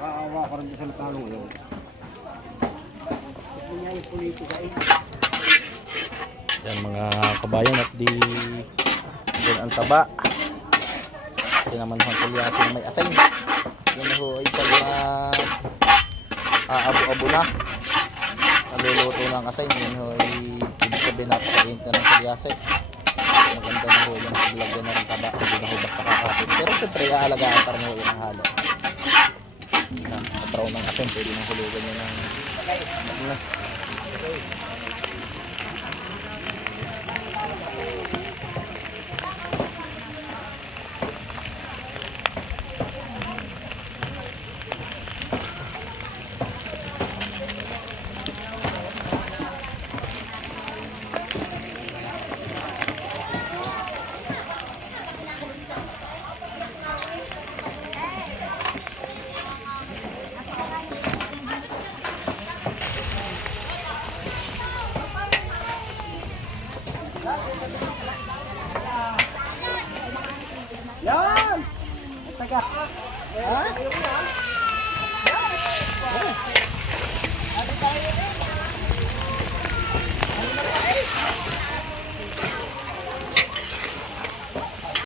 Kaawa ka rin sa talong yun. Hindi yung politika eh. Yan mga kabayan at di yan ang taba. Yan naman ang kulyasin may asay. Yan na ho ay pag aabo-abo na. Naluluto ng asay. Yan ho ay ibig sabihin napakainit na ng kulyasin. Maganda na ho yung paglagyan na ng taba. Hindi na ho basta kakapit. Pero siyempre aalagaan pa rin ho yung halo. Katraw ng asay. Pwede nang hulugan nyo ng Yan! Taga. Ha?